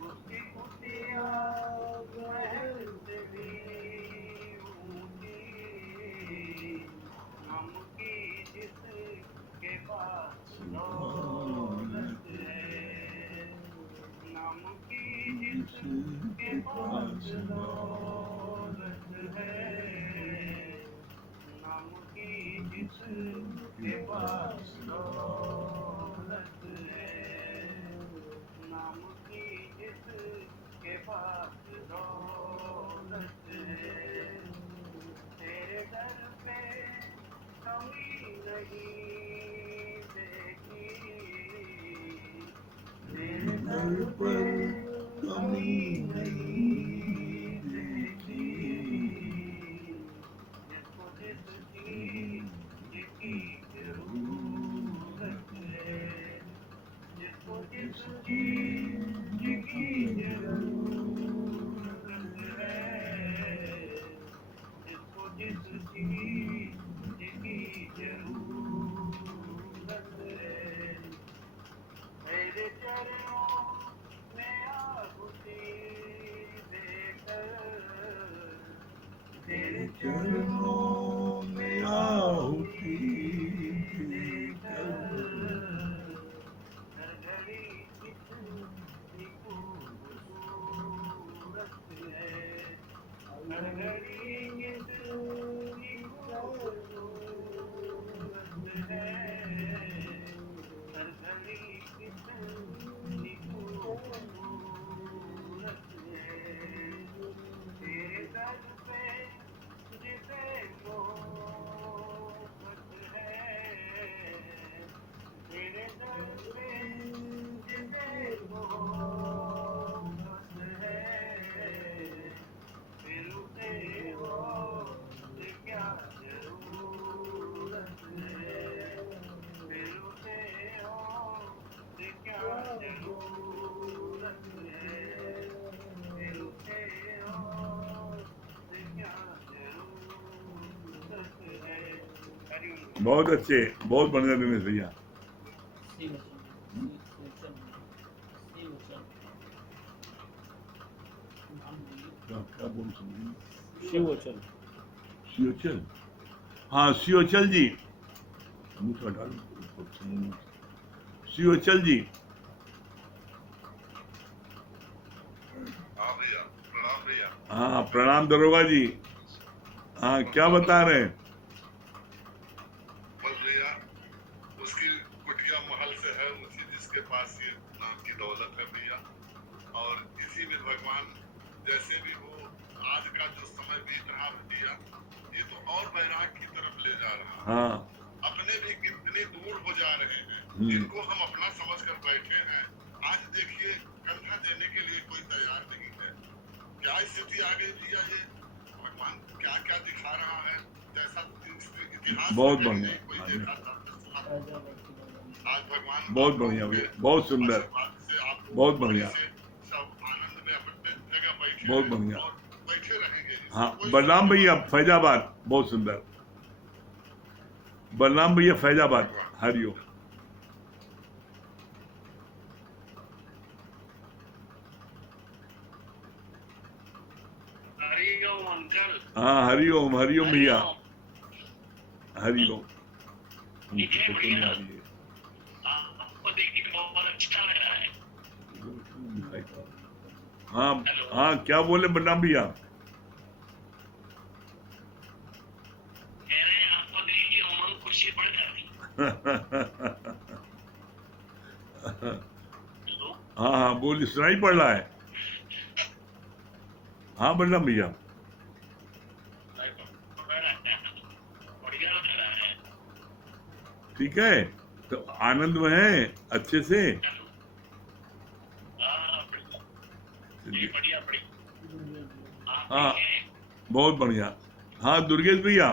उसकी कुतिया महल से भी ऊंची, नम की जिसके पास के पास दौलत है, नाम की जिसके पास दौलत है, नाम की जिसके पास दौलत है, तेरे दर पे कमी नहीं देखी, तेरे दर पर कमी नहीं देखी, जिसको जिस चीज की जरूरत है, जिसको जिस चीज की जरूरत है, जिसको जिस चीज की जरूरत है, मेरे चरणों में आहुति देकर, तेरे चरणों में आहुति देकर, हर घड़ी कितनी खूबसूरत है, हर घड़ी कितनी खूबसूरत है, हर घड़ी कितनी खूबसूरत है, तेरे दर पे जिसे मोहब्बत है, तेरे दर पे जिसे मोहब्बत है, फिर उसे और क्या जरूरत है, फिर उसे और क्या जरूरत है, फिर उसे और क्या जरूरत है। हरिओम। बहुत अच्छे, बहुत बढ़िया दिनेश भैया। क्या बोल सकते शिवचल। सियोचल, हाँ सियोचल जी, मुझे हटा लो। सियोचल जी, हाँ भैया, प्रणाम भैया। हाँ प्रणाम दरोगा जी। हाँ क्या बता रहे हैं? बस भैया, उसकी कुटिया महल से है, उसी जिसके पास ये नाम की दौलत है भैया। और इसी में भगवान जैसे भी हो, आज का जो समय बीत रहा भैया, ये तो और वैराग की तरफ ले जा रहा है। हाँ अपने भी कितने दूर हो जा रहे हैं, जिनको हम अपना समझ कर बैठे हैं, आज देखिए कंधा देने के लिए कोई तैयार नहीं है। क्या स्थिति आ गई भैया, ये भगवान क्या क्या दिखा रहा है, जैसा इतिहास में बहुत कहीं बढ़िया। नहीं कोई देखा था। आज भगवान बहुत आप बढ़िया लोगों भैया, के बहुत सुंदर, आशीर्वाद से आप बहुत बढ़िया, से सब आनंद में अपने जगह बैठे बहुत हैं बढ़िया। और बैठे रहेंगे। हाँ कोई बलराम भैया फैजाबाद, बहुत सुंदर। बलराम भैया फैजाबाद, हरिओम। हरिओम अंकल। हाँ हरिओम, हरिओम भैया, हरिओम। ठीक है, फोटो नहीं आ रही है। आपको देख के बहुत अच्छा लग रहा है। हाँ हाँ क्या बोले बलराम भैया? कह रहे हैं आपको देख के उमंग खुशी बढ़ जाती। हेलो। हाँ हाँ बोलिए, सुनाई पड़ रहा है। हाँ बलराम भैया, बढ़िया लग रहा है। ठीक है, तो आनंद में है अच्छे से। हाँ, बढ़िया बढ़िया। आप हाँ ठीक हैं? बहुत बढ़िया। हाँ दुर्गेश भैया,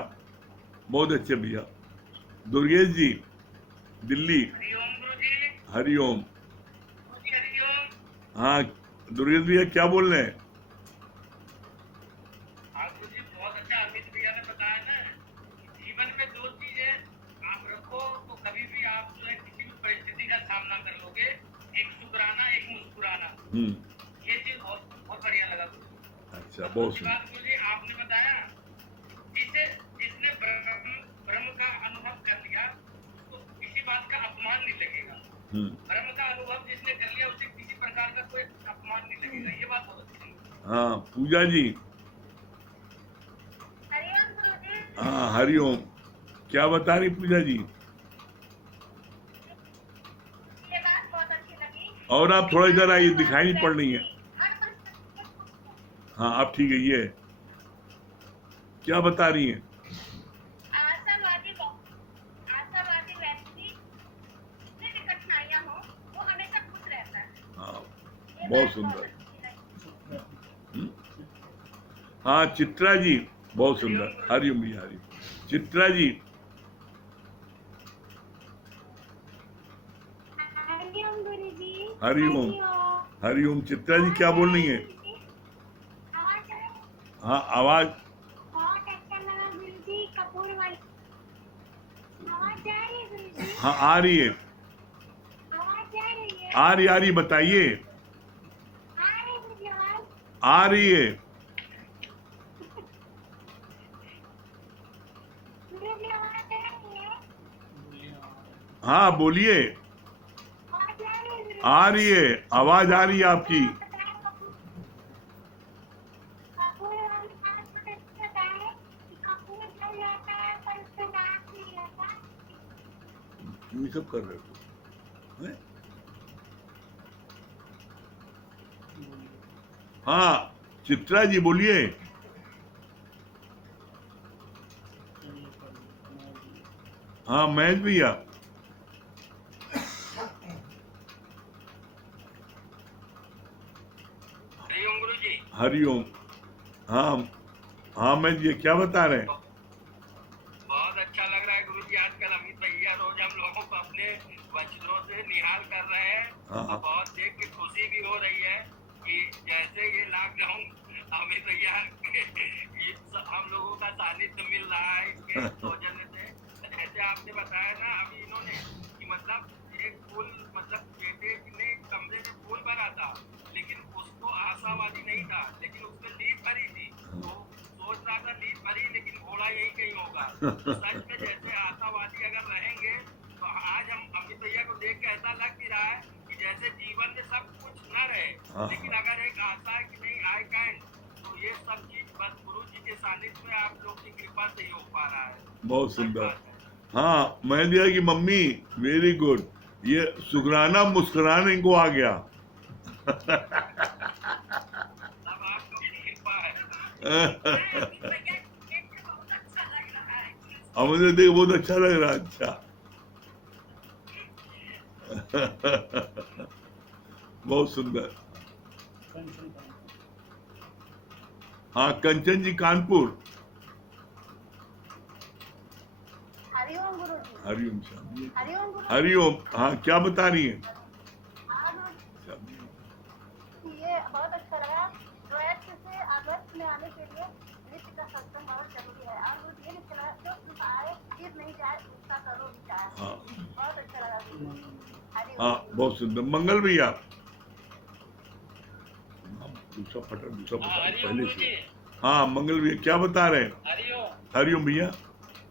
बहुत अच्छे भैया। दुर्गेश जी, दिल्ली, हरिओम गुरुजी। हरिओम। गुरुजी हरिओम। हाँ दुर्गेश भैया क्या बोल रहे हैं? आप गुरुजी बहुत अच्छा अमित भैया ने बताया ना, जीवन में दो चीजें आप रखो तो कभी भी आप जो है किसी भी परिस्थिति का सामना कर लोगे, एक शुक्राना एक मुस्कुराना। ये चीज बहुत बहुत बढ़िया लगा। अच्छा बहुत दूसरी बात मुझे आपने बताया, जिसने ब्रह्म का अनुभव कर लिया तो किसी बात का अपमान नहीं लगेगा। ब्रह्म का अनुभव जिसने कर लिया उसे किसी प्रकार का कोई अपमान नहीं लगेगा, ये बात बहुत अच्छी है। हाँ पूजा जी। हरिओम गुरुजी। हाँ हरिओम। क्या बता रही पूजा जी? ये बात बहुत अच्छी लगी। और आप थोड़ा इधर आइए, दिखाई नहीं पड़ रही है। हर परिस्थिति में हाँ अब ठीक है। ये क्या बता रही है? आशावादी व्यक्ति जितनी भी कठिनाइयां हो वो हमेशा खुश रहता है। हाँ ये बहुत बात सुंदर। अच्छी लगी। हाँ चित्रा जी बहुत सुंदर। हरिओम भैया हरिओम। चित्रा जी। हरिओम गुरुजी। हरिओम। हरिओम। चित्रा जी क्या बोल रही है? आवाज आ रही है? हाँ आवाज। बहुत अच्छा लगा गुरुजी, कपूर वाली आवाज जा रही है गुरुजी। हाँ आ रही है। आवाज जा रही है। आ रही बताइए। आ रही है गुरुजी आवाज। आ रही है। गुरुजी आवाज आ रही है। हाँ बोलिए। आवाज आ रही है गुरुजी। आ रही है। आवाज आ रही है आपकी। कपूर वाली बात मुझे बताए कि कपूर जल जाता है पर उससे नाक नहीं लगता। ये सब कर रहे हो हैं? हाँ चित्रा जी बोलिए। हाँ महेश भैया। हरिओम गुरुजी। हरिओम। हाँ हाँ मैं ये क्या बता रहे हैं? बहुत अच्छा लग रहा है गुरुजी, आजकल अमित भैया रोज हम लोगों को अपने वचनों से निहाल कर रहे हैं। हाँ। और बहुत देख के खुशी भी हो रही है कि जैसे ये लॉकडाउन अमित भैया हम लोगों का सानिध्य मिल रहा है इसके सौजन्य से। ऐसे आपने बताया ना अभी इन्होंने कि मतलब एक फूल, मतलब बेटे ने कमरे में फूल भरा था लेकिन उसको आशावादी नहीं था, लेकिन उसने लीप भरी थी तो सोच रहा था लीप भरी लेकिन घोड़ा यही कहीं होगा। तो सच में जैसे आशावादी अगर रहेंगे तो आज हम अमित भैया को देख के ऐसा लग भी रहा है कि जैसे जीवन में सब कुछ न रहे हाँ। लेकिन अगर एक आशा है कि नहीं आई कैन, तो ये सब चीज बस गुरु जी के सानिध्य में आप लोग की कृपा से ही हो पा रहा है। बहुत सच सुंदर। बात है। हाँ मैं दिया कि मम्मी वेरी गुड। ये शुक्राना मुस्कुराने को आ गया। सब आपको कृपा है। भैया देख के बहुत अच्छा लग रहा है। अब मुझे देख बहुत अच्छा लग रहा है। अच्छा बहुत सुंदर। हाँ कंचन जी कानपुर। हरिओम गुरुजी। हरिओम शादी। हरिओम गुरुजी। हरिओम। हाँ क्या बता रही है? हाँ गुरुजी, ये बहुत अच्छा लगा। द्वैत से आदर्श में आने के लिए नृत्य का सत्संग बहुत जरूरी है। और गुरुजी ये नहीं चला जो सुख आए फिर नहीं जाए उसका करो विचार। हाँ बहुत अच्छा लगा गुरुजी। हरिओम हाँ गुरुजी। बहुत सुंदर। मंगल भैया। दूसरा पटा हरिओम पहले गुरुजी। से। हाँ मंगल भैया क्या बता रहे हैं? हरिओम। हरिओम भैया।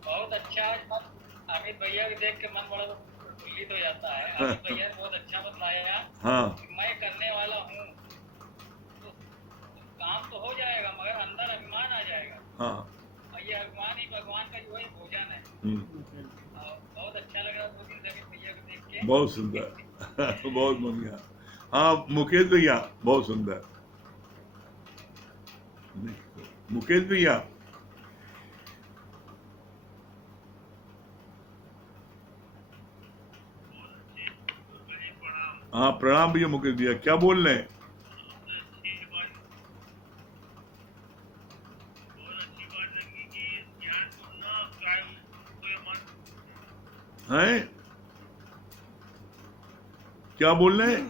बहुत अच्छा। अमित भैया को देख के मन बड़ा प्रफुल्लित हो जाता है। अमित भैया ने बहुत अच्छा बताया हाँ कि मैं करने वाला हूँ तो काम तो हो जाएगा मगर अंदर अभिमान आ जाएगा। हाँ और ये अभिमान ही भगवान का जो है भोजन है। और बहुत अच्छा लग रहा है 2 दिन से अमित भैया को देख के। बहुत सुंदर। बहुत बढ़िया। हाँ मुकेश भैया बहुत सुंदर। मुकेश भैया। हाँ प्रणाम भैया। मुकेश भैया क्या बोल रहे हैं? हैं क्या बोल रहे हैं?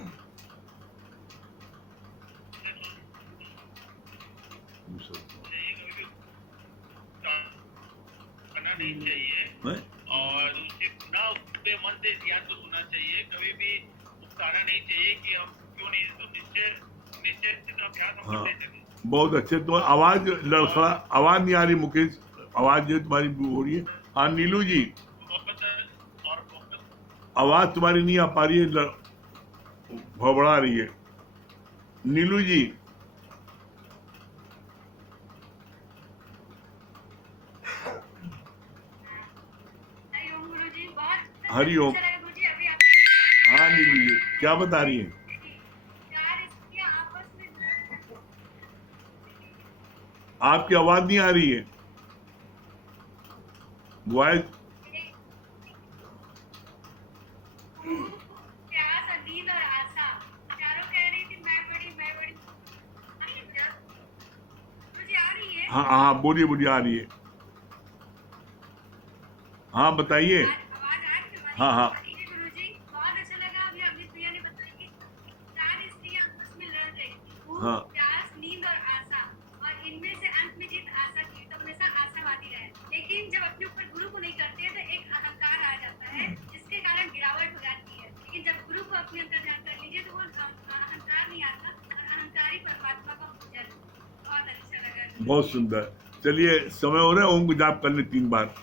करना नहीं चाहिए हैं? और उसके ना उसके मन से ध्यान को सुनना चाहिए। कभी भी उकसाना नहीं चाहिए कि हम क्यों नहीं, तो निश्चय से अभ्यास हम हाँ करते चले। बहुत अच्छे। तो आवाज लड़खड़ा, आवाज नहीं आ रही मुकेश। आवाज जो तुम्हारी हो रही है। हाँ नीलू जी और आवाज तुम्हारी नहीं आ पा रही है, भबड़ा रही है। नीलू जी, हरिओम गुरुजी, बहुत हरिओम। अच्छा लगा गुरुजी। अभी आप हाँ नीलू जी, क्या बता रही हैं? चार स्त्रियां आपस में आपकी आवाज नहीं आ रही है, वॉइस। प्यास, नींद और आशा चारों कह रही थी मैं बड़ी मैं बड़ी। मुझे आ रही है। हाँ हाँ, बोलिए बोलिए, आ रही है। हाँ बताइए। आवाज आ रही है हमारी? हाँ हाँ। जी गुरुजी, बहुत अच्छा लगा। अभी अमित भैया ने बताया कि चार स्त्रियां आपस में लड़ रही थी, भूख, हाँ। प्यास, नींद और आशा, और इनमें से अंत में जीत आशा की, तो हमेशा आशावादी रहे। लेकिन जब अपने ऊपर गुरु को नहीं करते हैं तो एक अहंकार आ जाता है, जिसके कारण गिरावट हो जाती है। लेकिन जब गुरु को अपने अंदर ध्यान कर लीजिए तो वो अहंकार नहीं आता, और अहंकारी परमात्मा का पूजन। बहुत अच्छा लगा। बहुत सुंदर। चलिए, समय हो रहा है, ओम को जाप कर ले 3 बार।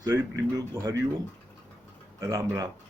सभी प्रेमियों को हरिओम, राम राम।